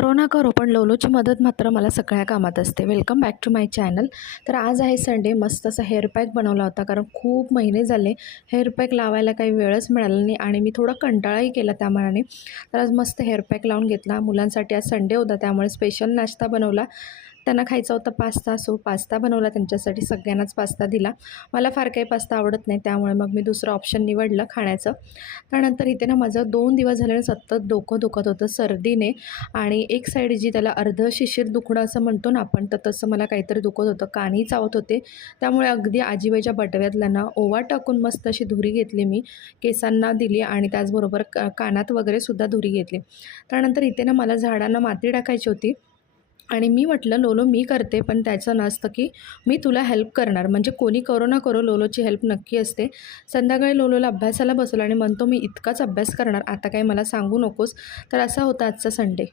करो ना करो पण लोलोची मदत मात्र मला सगळ्या कामात असते. Welcome back to my channel. तर आज आहे संडे. मस्त असा हेअर पॅक बनवला होता, कारण खूप महिने झाले हेअर पॅक लावायला काही वेळच मिळाला नाही आणि मी थोडा कंटाळाही केला त्या मानाने. तर आज मस्त हेअर पॅक लावून घेतला. मुलांसाठी आज संडे होता, त्यामुळे स्पेशल नाश्ता बनवला. त्यांना खायचा होता पास्ता, सो पास्ता बनवला त्यांच्यासाठी. सगळ्यांनाच पास्ता दिला. मला फार काही पास्ता आवडत नाही, त्यामुळे मग मी दुसरं ऑप्शन निवडलं खाण्याचं. त्यानंतर इथे ना माझं 2 दिवस झाले सतत डोकं दुखत होतं सर्दीने, आणि एक साईड जी त्याला अर्ध शिशीर दुखणं असं म्हणतो ना आपण, तर तसं मला काहीतरी दुखत होतं. कानही चावत होते. त्यामुळे अगदी आजीबाईच्या बटव्यातला ना ओवा टाकून मस्त अशी धुरी घेतली मी, केसांना दिली आणि त्याचबरोबर कानात वगैरे सुद्धा धुरी घेतली. त्यानंतर इथे ना मला झाडांना माती टाकायची होती आणि मी म्हटलं, लोलो मी करते, पण त्याचं नसतं की मी तुला हेल्प करणार. म्हणजे कोणी करो ना करो, लोलोची हेल्प नक्की असते. संध्याकाळी लोलोला अभ्यासाला बसवलं आणि म्हणतो, मी इतकाच अभ्यास करणार, आता काही मला सांगू नकोस. तर असा होता आजचा संडे.